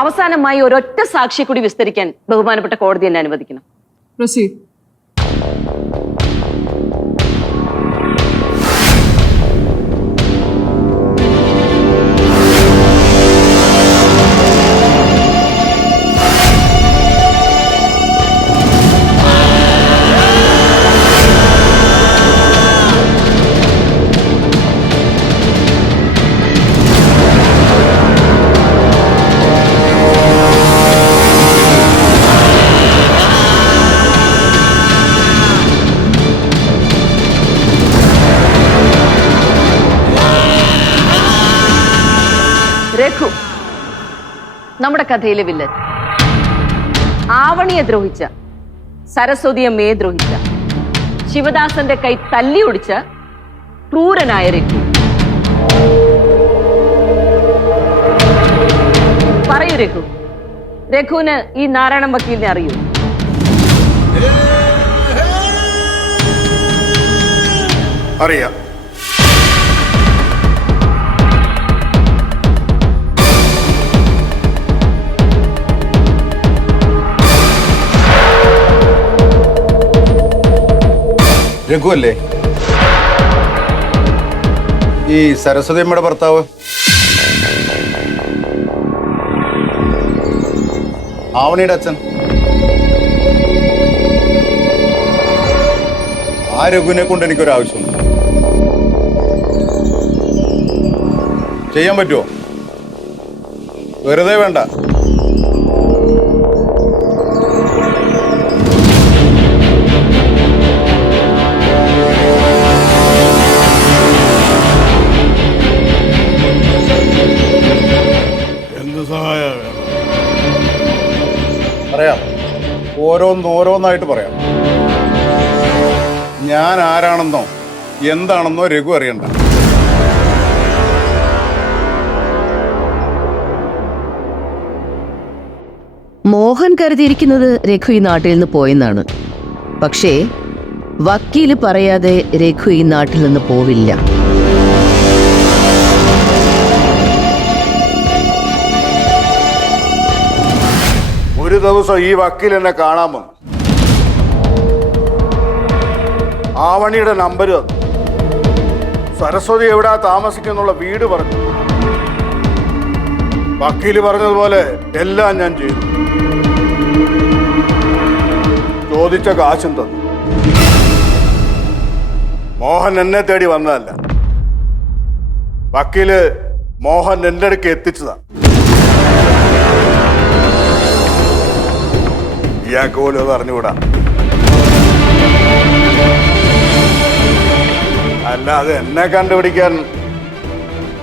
അവസാനമായി ഒരൊറ്റ സാക്ഷി കൂടി വിസ്തരിക്കാൻ ബഹുമാനപ്പെട്ട കോടതി എന്നെ അനുവദിക്കണം. നമ്മുടെ കഥയിലെ വില്ലൻ. ആവണിയെ ദ്രോഹിച്ച സരസ്വതിയെ മേ ദ്രോഹിച്ച ശിവദാസന്റെ കൈ തല്ലി ഒടിച്ച ക്രൂരനായ രഘു. പറയൂ രഘു രഘുവിന് ഈ നാരായണ വക്കീലിനെ അറിയൂ. അറിയാം. രഘു അല്ലേ ഈ സരസ്വതിയമ്മയുടെ ഭർത്താവ്? ആവണിയുടെ അച്ഛൻ. ആ രഘുവിനെ കൊണ്ട് എനിക്കൊരു ചെയ്യാൻ പറ്റുമോ വെറുതെ വേണ്ട. ഓരോന്ന് ഓരോന്നായിട്ട് പറയാം. ഞാൻ ആരാണെന്നോ എന്താണെന്നോ രഘു അറിയണ്ട. മോഹൻ കരുതിയിരിക്കുന്നത് രഘു ഈ നാട്ടിൽ നിന്ന് പോയെന്നാണ്. പക്ഷേ വക്കീൽ പറയാതെ രഘു ഈ നാട്ടിൽ നിന്ന് പോവില്ല. ഒരു ദിവസം ഈ വക്കീൽ എന്നെ കാണാൻ വന്നു. ആവണിയുടെ നമ്പർ തന്നു. സരസ്വതി എവിടാ താമസിക്കുന്നുള്ള വീട് പറഞ്ഞു. വക്കീൽ പറഞ്ഞതുപോലെ എല്ലാം ഞാൻ ചെയ്തു. ചോദിച്ച കാശും തന്നു. മോഹൻ എന്നെ തേടി വന്നതല്ല. വക്കീൽ മോഹൻ എന്റെ അടുക്ക് എത്തിച്ചതാ. ഇയാൾക്ക് പോലും അത് അറിഞ്ഞുകൂടാ. അല്ലാതെ എന്നെ കണ്ടുപിടിക്കാൻ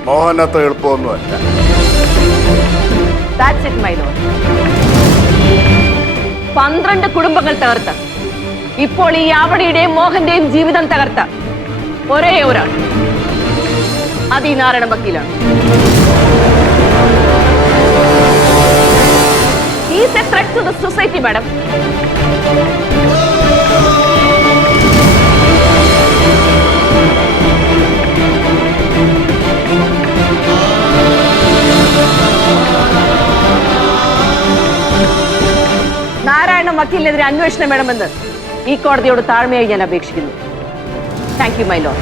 മോഹൻ അത്ര എളുപ്പമൊന്നുമല്ല. പന്ത്രണ്ട് കുടുംബങ്ങൾ തകർത്ത. ഇപ്പോൾ ഈ ആവണിയുടെയും മോഹന്റെയും ജീവിതം തകർത്ത ഒരേ ഒരാൾ. അത് നാരായണ വക്കീലാണ്. He's a threat to the society madam Narayana വക്കീലിനെതിരെ അന്വേഷണം വേണമെന്ന് ഈ കോടതിയോട് താഴ്മയായി ഞാൻ അപേക്ഷിക്കുന്നു. താങ്ക് യു മൈ ലോ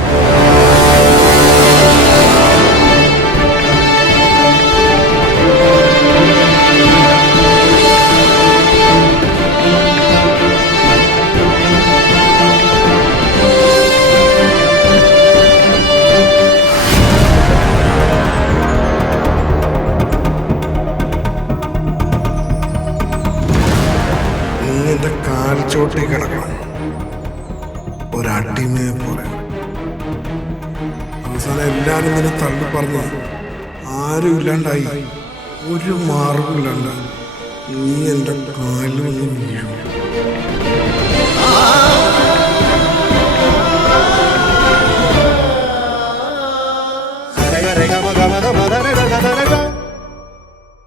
എന്റെ കാൽച്ചോട്ടി കിടക്കണം ഒരടിമയെ പോലെ. അവസാനം എല്ലാരും ഇങ്ങനെ തള്ളി പറഞ്ഞു ആരും ഇല്ലാണ്ടായി. ഒരു മാർഗം ഇല്ലാണ്ട് നീ എന്റെ കാലിൽ നിന്ന് വീഴും.